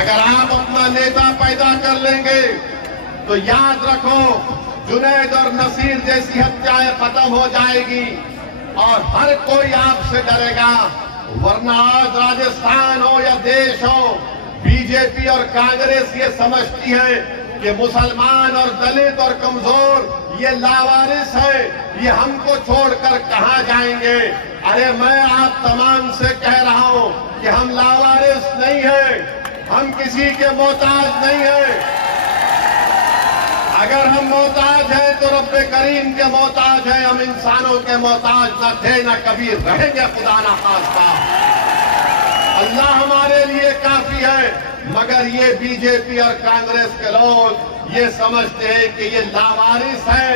अगर आप अपना नेता पैदा कर लेंगे तो याद रखो जुनैद और नसीर जैसी हत्याएं खत्म हो जाएगी और हर कोई आपसे डरेगा। वरना आज राजस्थान हो या देश हो, बीजेपी और कांग्रेस ये समझती है कि मुसलमान और दलित और कमजोर ये लावारिस है, ये हमको छोड़कर कहां जाएंगे। अरे मैं आप तमाम से कह रहा हूं कि हम लावारिस नहीं है, हम किसी के मोहताज नहीं है। अगर हम मोहताज हैं तो रब्बे करीम के मोहताज हैं, हम इंसानों के मोहताज न थे न कभी रहेंगे, खुदा ना खास्ता। अल्लाह हमारे लिए काफी है। मगर ये बीजेपी और कांग्रेस के लोग ये समझते हैं कि ये लावारिस है,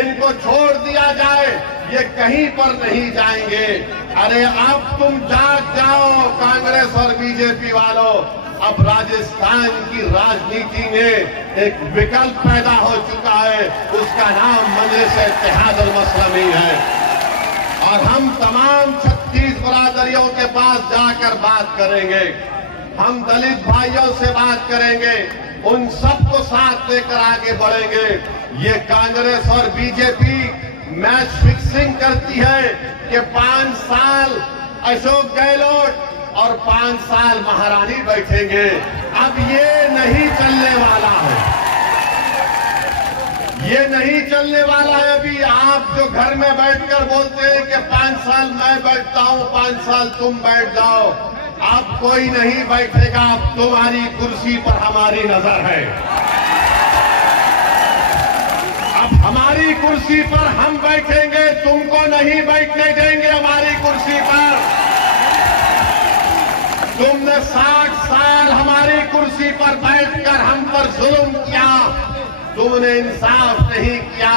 इनको छोड़ दिया जाए, ये कहीं पर नहीं जाएंगे। अरे अब तुम जाग जाओ कांग्रेस और बीजेपी वालों, अब राजस्थान की राजनीति में एक विकल्प पैदा हो चुका है, उसका नाम मजलिस-ए-इत्तेहाद अल-मुस्लिमीन है। और हम तमाम 36 बरादरियों के पास जाकर बात करेंगे, हम दलित भाइयों से बात करेंगे, उन सबको साथ लेकर आगे बढ़ेंगे। ये कांग्रेस और बीजेपी मैच फिक्सिंग करती है कि 5 साल अशोक गहलोत और 5 साल महारानी बैठेंगे। अब ये नहीं चलने वाला है, ये नहीं चलने वाला है। अभी आप जो घर में बैठकर बोलते हैं कि 5 साल मैं बैठता हूं, 5 साल तुम बैठ जाओ, अब कोई नहीं बैठेगा। अब तुम्हारी कुर्सी पर हमारी नजर है, अब हमारी कुर्सी पर हम बैठेंगे, तुमको नहीं बैठने देंगे हमारी कुर्सी पर। तुमने 60 साल हमारी कुर्सी पर बैठकर हम पर जुल्म किया, तुमने इंसाफ नहीं किया।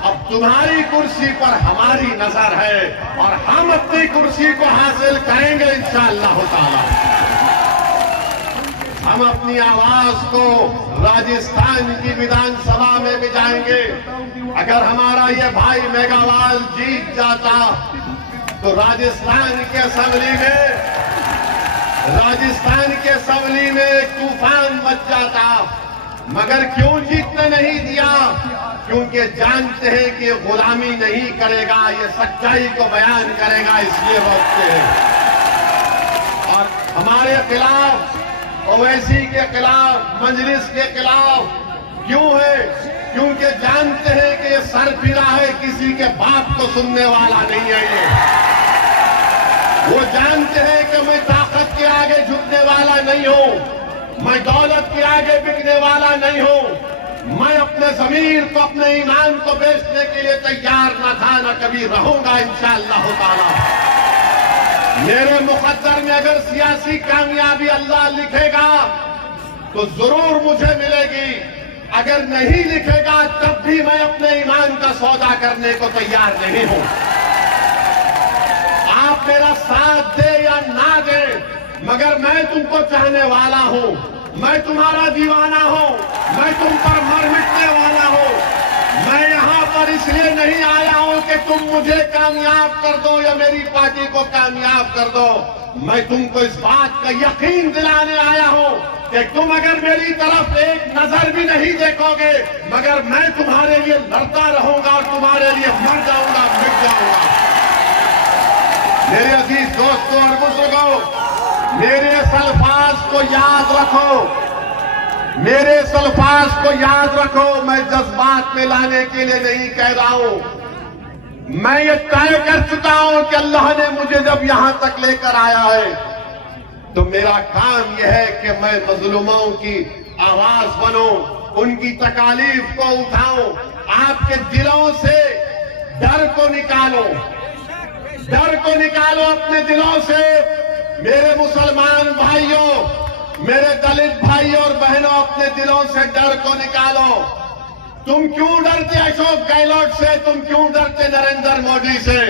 अब तुम्हारी कुर्सी पर हमारी नजर है और हम अपनी कुर्सी को हासिल करेंगे इंशाअल्लाह ताला। हम अपनी आवाज को राजस्थान की विधानसभा में भी जाएंगे। अगर हमारा ये भाई मेघावाल जीत जाता तो राजस्थान के असेंबली में एक तूफान मच जाता। मगर क्यों जीतने नहीं दिया? क्योंकि जानते हैं कि ये गुलामी नहीं करेगा, ये सच्चाई को बयान करेगा, इसलिए रोकते हैं। और हमारे खिलाफ, ओवैसी के खिलाफ, मजलिस के खिलाफ क्यों है? क्योंकि जानते हैं कि ये सरफिरा है, किसी के बाप को सुनने वाला नहीं है। ये वो जानते हैं कि मैं ताकत के आगे झुकने वाला नहीं हूं, मैं दौलत के आगे बिकने वाला नहीं हूं, मैं अपने जमीर को, अपने ईमान को बेचने के लिए तैयार न था, न कभी रहूंगा इंशाअल्लाह ताला। मेरे मुकद्दर में अगर सियासी कामयाबी अल्लाह लिखेगा तो जरूर मुझे मिलेगी, अगर नहीं लिखेगा तब भी मैं अपने ईमान का सौदा करने को तैयार नहीं हूं। आप मेरा साथ दे या ना दे, मगर मैं तुमको चाहने वाला हूं, मैं तुम्हारा दीवाना हूं, मैं तुम पर मर मिटने वाला हूं। मैं यहां पर इसलिए नहीं आया हूं कि तुम मुझे कामयाब कर दो या मेरी पार्टी को कामयाब कर दो। मैं तुमको इस बात का यकीन दिलाने आया हूं कि तुम अगर मेरी तरफ एक नजर भी नहीं देखोगे, मगर मैं तुम्हारे लिए लड़ता रहूंगा और तुम्हारे लिए मर जाऊंगा, मिट जाऊंगा। मेरे अजीज दोस्तों और बुजुर्गों, मेरे इस अल्फाज को याद रखो, मेरे इस अल्फाज को याद रखो। मैं जज्बात में लाने के लिए नहीं कह रहा हूं, मैं ये तय कर चुका हूं कि अल्लाह ने मुझे जब यहां तक लेकर आया है तो मेरा काम यह है कि मैं मजलूमों की आवाज बनूं, उनकी तकालीफ को उठाऊं, आपके दिलों से डर को निकालो, डर को निकालो अपने दिलों से। मेरे मुसलमान भाइयों, मेरे दलित भाइयों और बहनों, अपने दिलों से डर को निकालो। तुम क्यों डरते अशोक गहलोत से? तुम क्यों डरते नरेंद्र मोदी से?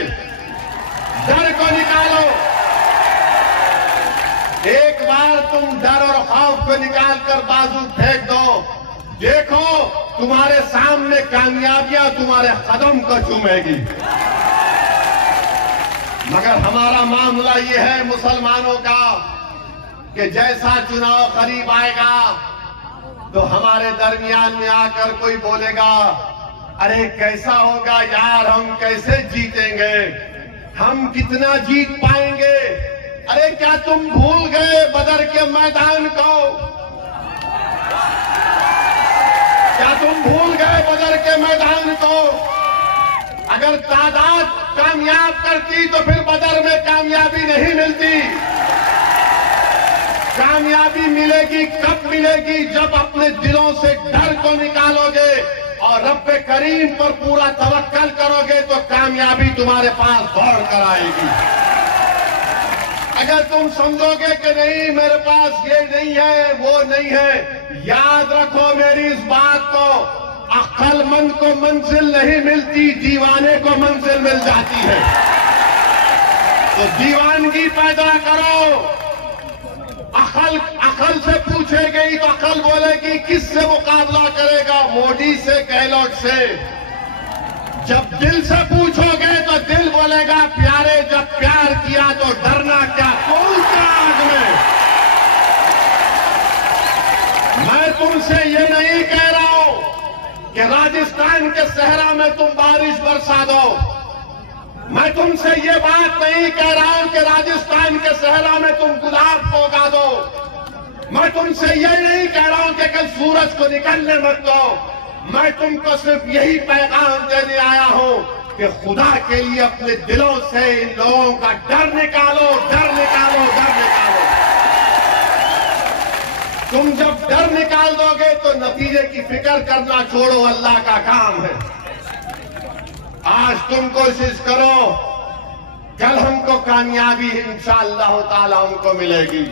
डर को निकालो। एक बार तुम डर और खौफ को निकालकर बाजू फेंक दो, देखो तुम्हारे सामने कामयाबियां तुम्हारे कदम को चूमेगी। मगर हमारा मामला ये है मुसलमानों का कि जैसा चुनाव करीब आएगा तो हमारे दरमियान में आकर कोई बोलेगा, अरे कैसा होगा यार, हम कैसे जीतेंगे, हम कितना जीत पाएंगे। अरे क्या तुम भूल गए बदर के मैदान को? क्या तुम भूल गए बदर के मैदान को? अगर तादाद कामयाब करती तो फिर बदर में कामयाबी नहीं मिलती। कामयाबी मिलेगी कब मिलेगी? जब अपने दिलों से डर को निकालोगे और रब्बे करीम पर पूरा तवक्कल करोगे तो कामयाबी तुम्हारे पास दौड़ कर आएगी। अगर तुम समझोगे कि नहीं मेरे पास ये नहीं है वो नहीं है, याद रखो मेरी इस बात को, अक्लमंद को मंजिल नहीं मिलती, दीवाने को मंजिल मिल जाती है। तो दीवानगी पैदा करो। अकल से पूछेगी तो अकल बोलेगी किससे मुकाबला करेगा? मोदी से, गहलोत से। जब दिल से पूछोगे तो दिल बोलेगा प्यारे, जब प्यार किया तो डरना क्या, कौन सा आग में। मैं तुमसे ये नहीं कह रहा हूं कि राजस्थान के सहरा में तुम बारिश बरसा दो। मैं तुमसे ये बात नहीं कह रहा हूं कि राजस्थान के सहरा में तुम गुलाब को उगा दो। मैं तुमसे ये नहीं कह रहा हूं कि कल सूरज को निकलने मत दो। मैं तुमको सिर्फ यही पैगाम देने आया हूं कि खुदा के लिए अपने दिलों से इन लोगों का डर निकालो, डर निकालो, डर निकालो। तुम जब डर निकाल दोगे तो नतीजे की फिक्र करना छोड़ो, अल्लाह का काम है। आज तुम कोशिश करो, कल हमको कामयाबी इंशाअल्लाह ताला हमको मिलेगी।